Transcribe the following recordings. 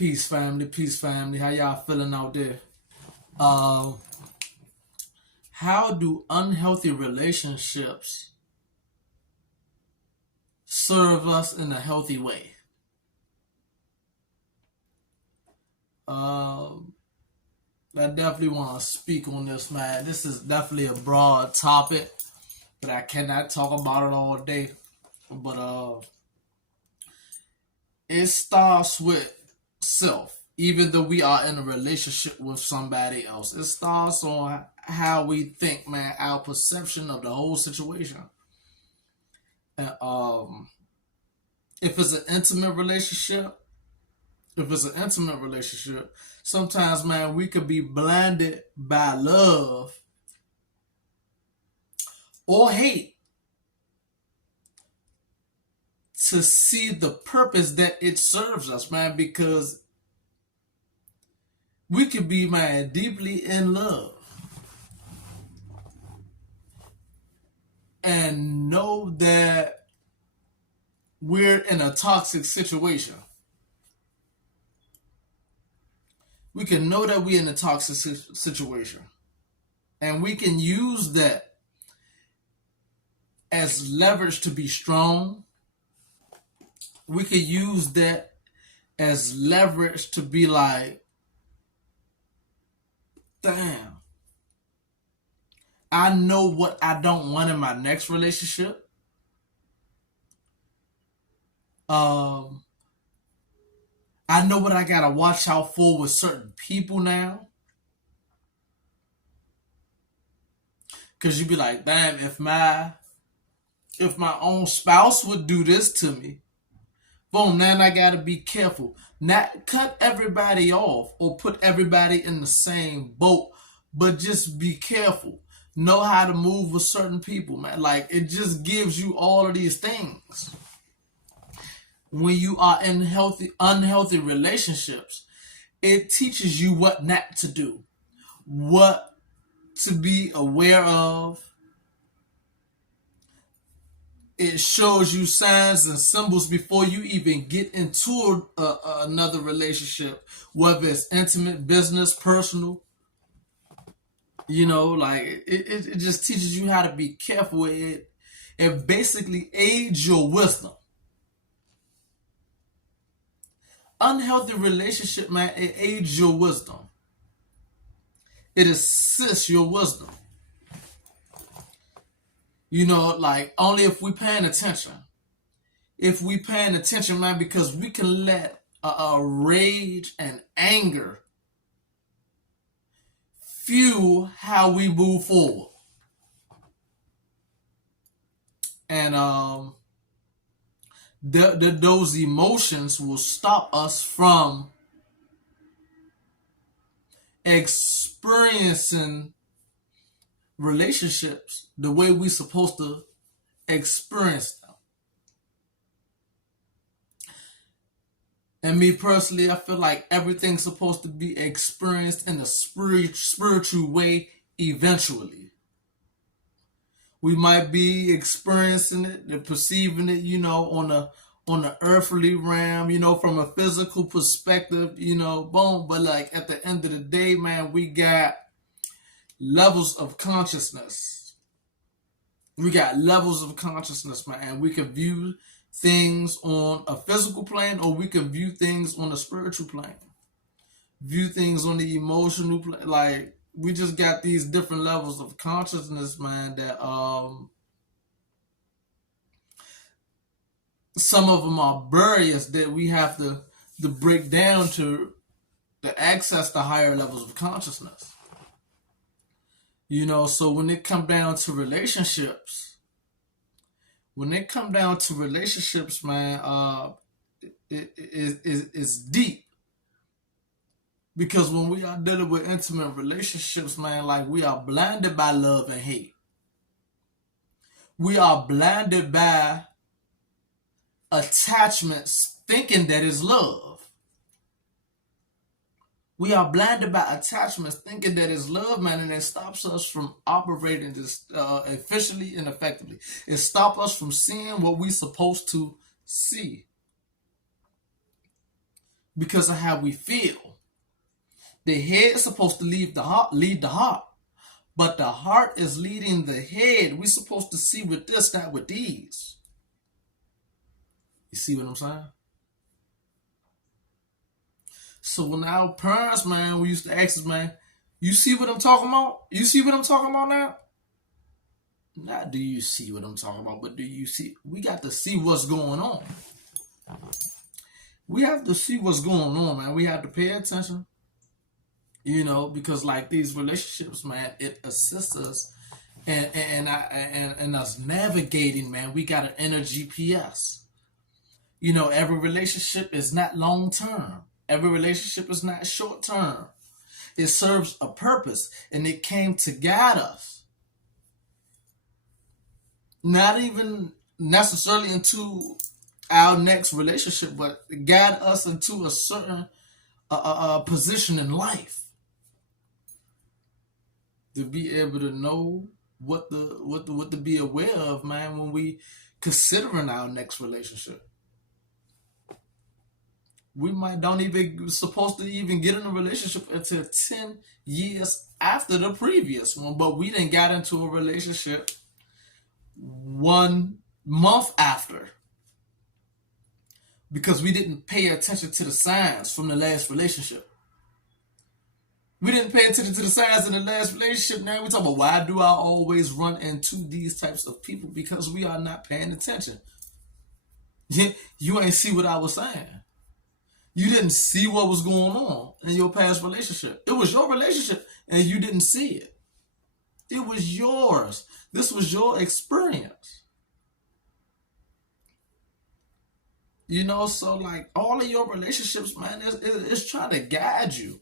Peace, family. Peace, family. How y'all feeling out there? Uh, how do unhealthy relationships serve us in a healthy way? Uh, I definitely want to speak on this, man. This is definitely a broad topic, but I cannot talk about it all day. But it starts with self. Even though we are in a relationship with somebody else, it starts on how we think, man, our perception of the whole situation. And if it's an intimate relationship, if it's an intimate relationship, sometimes, man, we could be blinded by love or hate to see the purpose that it serves us, man, because we could be, man, deeply in love and know that we're in a toxic situation. We can know that we're in a toxic situation. And we can use that as leverage to be strong. We could use that as leverage to be like, damn, I know what I don't want in my next relationship. I know what I gotta watch out for with certain people now. Cause you'd be like, damn, if my own spouse would do this to me, boom, now I gotta be careful. Not cut everybody off or put everybody in the same boat, but just be careful. Know how to move with certain people, man. Like it just gives you all of these things. When you are in unhealthy relationships, it teaches you what not to do, what to be aware of. It shows you signs and symbols before you even get into another relationship, whether it's intimate, business, personal. Like it just teaches you how to be careful. It basically aids your wisdom. Unhealthy relationship, man, it aids your wisdom. It assists your wisdom. Like only if we paying attention. If we paying attention, man, because we can let rage and anger fuel how we move forward. And those emotions will stop us from experiencing relationships the way we're supposed to experience them. And me personally, I feel like everything's supposed to be experienced in a spiritual way eventually. We might be experiencing it and perceiving it, on the earthly realm, from a physical perspective, boom. But like at the end of the day, man, we got levels of consciousness. We got levels of consciousness, man, and we can view things on a physical plane or we can view things on a spiritual plane. View things on the emotional plane. Like we just got these different levels of consciousness, man, that some of them are barriers that we have to break down to access the higher levels of consciousness. So when it comes down to relationships, man, it's deep. Because when we are dealing with intimate relationships, man, like we are blinded by love and hate. We are blinded by attachments thinking that is love. We are blinded by attachments thinking that is love, man, and it stops us from operating this efficiently and effectively. It stops us from seeing what we're supposed to see. because of how we feel. The head is supposed to lead the heart, but the heart is leading the head. We're supposed to see with this, not with these. You see what I'm saying? So when our parents, man, we used to ask us, man, you see what I'm talking about? You see what I'm talking about now? Not do you see what I'm talking about, but do you see? We got to see what's going on. We have to see what's going on, man. We have to pay attention, because like these relationships, man, it assists us and us navigating, man. We got an inner GPS. Every relationship is not long term. Every relationship is not short term. It serves a purpose, and it came to guide us. Not even necessarily into our next relationship, but guide us into a certain position in life, to be able to know what to be aware of, man, when we considering our next relationship. We might don't even supposed to even get in a relationship until 10 years after the previous one, but we didn't got into a relationship 1 month after, because we didn't pay attention to the signs from the last relationship. We didn't pay attention to the signs in the last relationship. Now we talk about, why do I always run into these types of people? Because we are not paying attention. You ain't see what I was saying. You didn't see what was going on in your past relationship. It was your relationship and you didn't see it. It was yours. This was your experience. So like all of your relationships, man, is trying to guide you.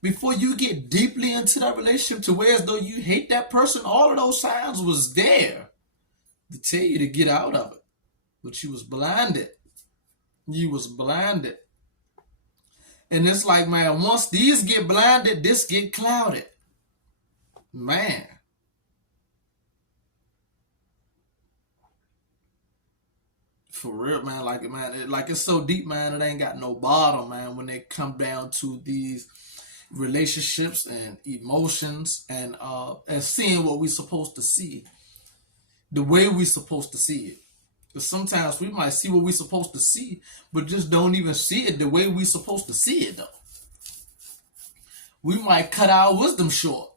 Before you get deeply into that relationship to where as though you hate that person, all of those signs was there to tell you to get out of it. But you was blinded. You was blinded. And it's like, man, once these get blinded, this get clouded. Man. For real, man. Like it's so deep, man, it ain't got no bottom, man, when they come down to these relationships and emotions and seeing what we supposed to see. The way we supposed to see it. Because sometimes we might see what we supposed to see, but just don't even see it the way we supposed to see it, though. We might cut our wisdom short.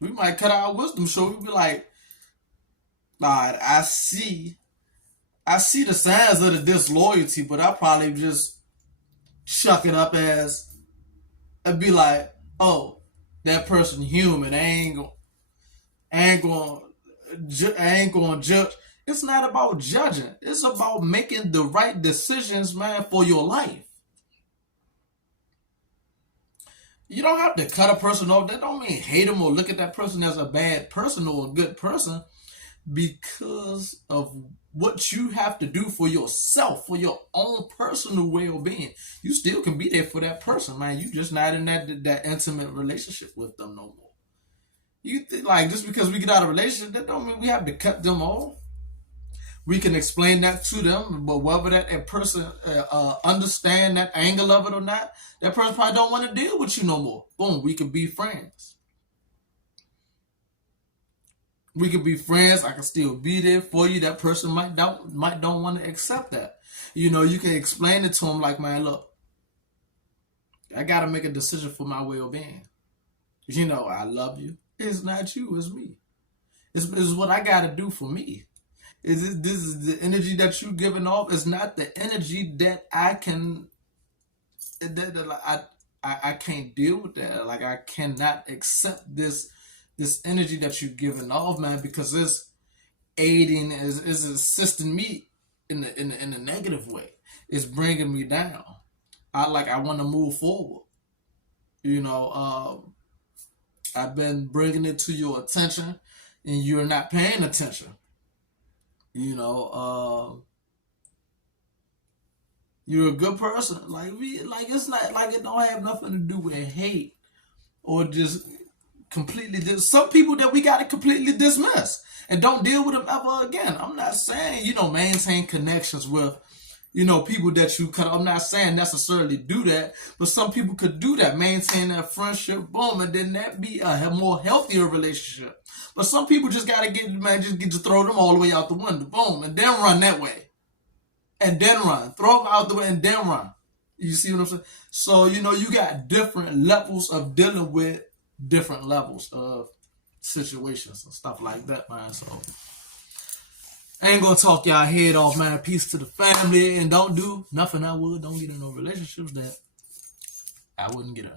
We might cut our wisdom short. We be like, all right, I see the signs of the disloyalty, but I probably just chuck it up as, and be like, oh, that person human. I ain't going to judge. It's not about judging. It's about making the right decisions, man, for your life. You don't have to cut a person off. That don't mean hate them or look at that person as a bad person or a good person, because of what you have to do for yourself, for your own personal well-being. You still can be there for that person, man. You just not in that intimate relationship with them no more. Just because we get out of a relationship, that don't mean we have to cut them off. We can explain that to them, but whether that person understand that angle of it or not, that person probably don't want to deal with you no more. Boom, we could be friends. We could be friends. I can still be there for you. That person might don't want to accept that. You can explain it to them like, man, look, I got to make a decision for my well-being. I love you. It's not you, it's me. It's what I got to do for me. This is the energy that you're giving off. It's not the energy that I can, I can't deal with that. Like, I cannot accept this energy that you're giving off, man, because it's aiding, is assisting me in a negative way. It's bringing me down. I want to move forward. I've been bringing it to your attention, and you're not paying attention. You're a good person. It's not like it don't have nothing to do with hate or just completely some people that we got to completely dismiss and don't deal with them ever again. I'm not saying, maintain connections with people that you cut. I'm not saying necessarily do that, but some people could do that, maintain that friendship, boom, and then that be a more healthier relationship. But some people just gotta get to throw them all the way out the window, boom, and then run that way, and then run, throw them out the way, and then run. You see what I'm saying? So you got different levels of dealing with different levels of situations and stuff like that, man. So I ain't gonna talk y'all head off, man. Peace to the family, and don't do nothing don't get in no relationships that I wouldn't get in.